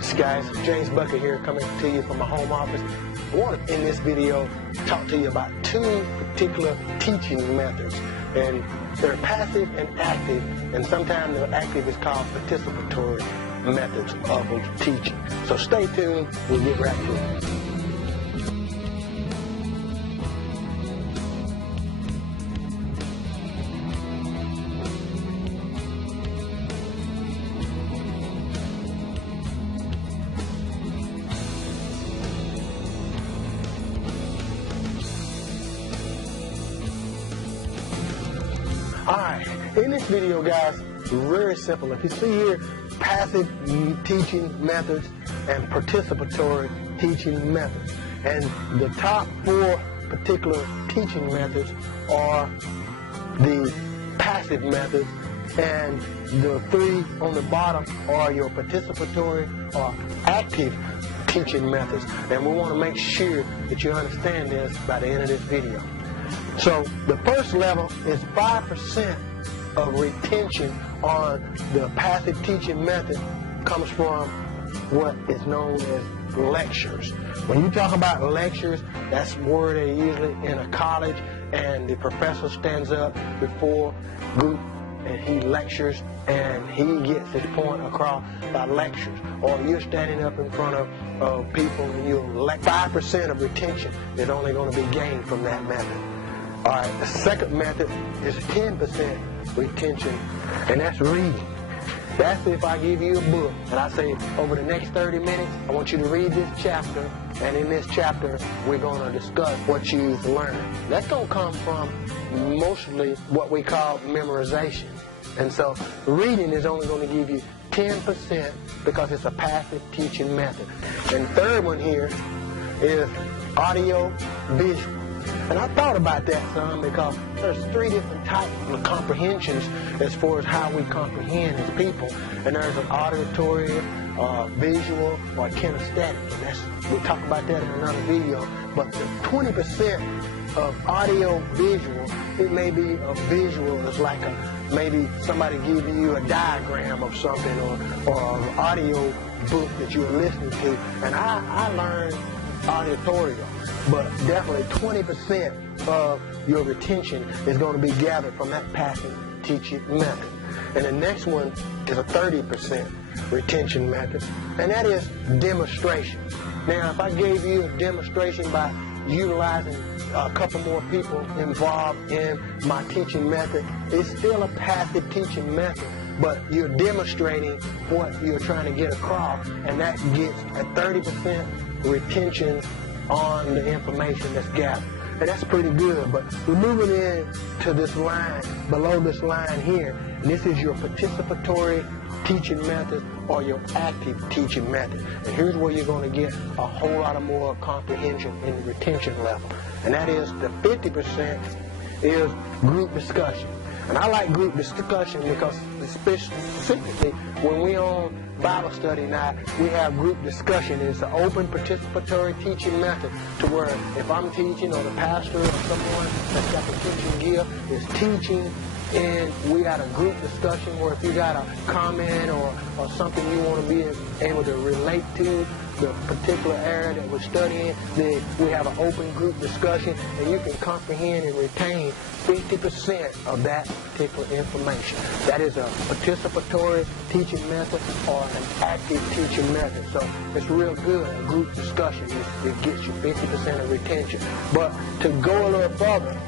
Greetings guys, James Bucket here coming to you from my home office. I want to in this video talk to you about two particular teaching methods, and they're passive and active, and sometimes the active is called participatory methods of teaching. So stay tuned, we'll get right to it. Alright, in this video guys, very simple. If you see here, passive teaching methods and participatory teaching methods. And the top four particular teaching methods are the passive methods, and the three on the bottom are your participatory or active teaching methods. And we want to make sure that you understand this by the end of this video. So the first level is 5% of retention on the passive teaching method comes from what is known as lectures. When you talk about lectures, that's where they're usually in a college and the professor stands up before group and he lectures and he gets his point across by lectures. Or you're standing up in front of people and you're 5% of retention is only going to be gained from that method. Alright, the second method is 10% retention, and that's reading. That's if I give you a book and I say, over the next 30 minutes, I want you to read this chapter, and in this chapter, we're going to discuss what you've learned. That's going to come from mostly what we call memorization. And so reading is only going to give you 10% because it's a passive teaching method. And the third one here is audio visual. And I thought about that some because there's three different types of comprehensions as far as how we comprehend as people. And there's an auditory, visual, or kinesthetic. And we'll talk about that in another video. But the 20% of audio visual, it may be a visual. It's like maybe somebody giving you a diagram of something or an audio book that you're listening to. And I learned auditory. But definitely 20% of your retention is going to be gathered from that passive teaching method. And the next one is a 30% retention method, and that is demonstration. Now, if I gave you a demonstration by utilizing a couple more people involved in my teaching method, it's still a passive teaching method, but you're demonstrating what you're trying to get across, and that gets a 30% retention on the information that's gathered. And that's pretty good, but we're moving in to this line, below this line here, and this is your participatory teaching method or your active teaching method. And here's where you're going to get a whole lot of more comprehension in the retention level. And that is the 50% is group discussion. And I like group discussion because specifically when we on Bible study night, we have group discussion. It's an open participatory teaching method to where if I'm teaching or the pastor or someone that's got the teaching gift is teaching, and we got a group discussion where if you got a comment or something you want to be able to relate to the particular area that we're studying, then we have an open group discussion, and you can comprehend and retain 50% of that particular information. That is a participatory teaching method or an active teaching method. So it's real good. A group discussion, it gets you 50% of retention. But to go a little further,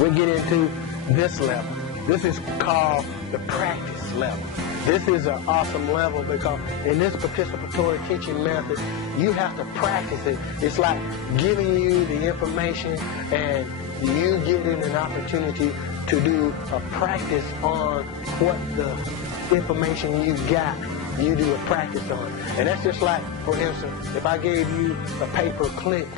we get into this level. This is called the practice level. This is an awesome level because in this participatory teaching method, you have to practice it. It's like giving you the information and you getting an opportunity to do a practice on what the information you got. You do a practice on it. And that's just like, for instance, if I gave you a pay-per-click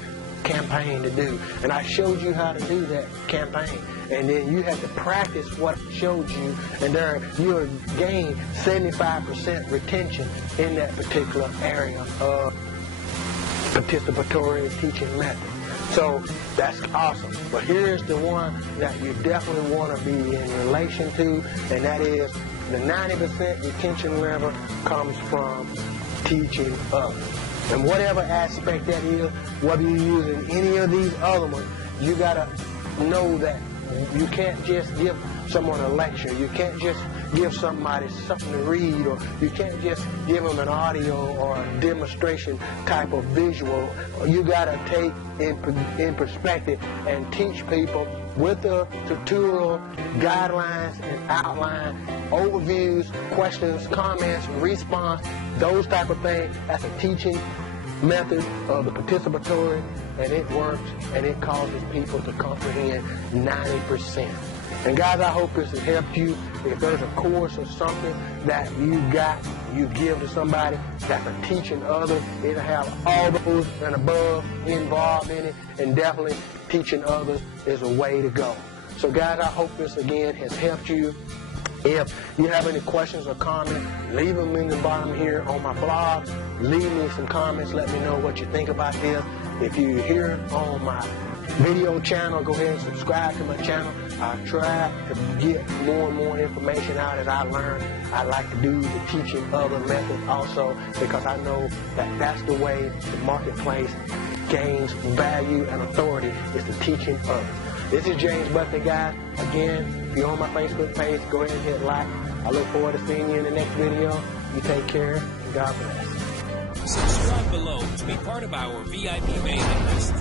campaign to do, and I showed you how to do that campaign, and then you had to practice what I showed you, and there you'll gain 75% retention in that particular area of participatory teaching method. So that's awesome. But here's the one that you definitely want to be in relation to, and that is the 90% retention level comes from teaching others. And whatever aspect that is, whether you're using any of these other ones, you got to know that you can't just give someone a lecture. You can't just give somebody something to read, or you can't just give them an audio or a demonstration type of visual. You got to take in perspective and teach people with the tutorial, guidelines and outline, overviews, questions, comments, response, those type of things. That's a teaching method of the participatory, and it works, and it causes people to comprehend 90%. And guys, I hope this has helped you. If there's a course or something that you give to somebody that's a teaching others, it'll have all those and above involved in it, and definitely teaching others is a way to go. So guys, I hope this again has helped you. If you have any questions or comments, leave them in the bottom here on my blog. Leave me some comments. Let me know what you think about this. If you're here on my video channel, go ahead and subscribe to my channel. I try to get more and more information out as I learn. I like to do the teaching other methods also, because I know that that's the way the marketplace gains value and authority, is the teaching others. This is James Buckley, guys. Again, if you're on my Facebook page, go ahead and hit like. I look forward to seeing you in the next video. You take care, and God bless. Subscribe below to be part of our VIP mailing list.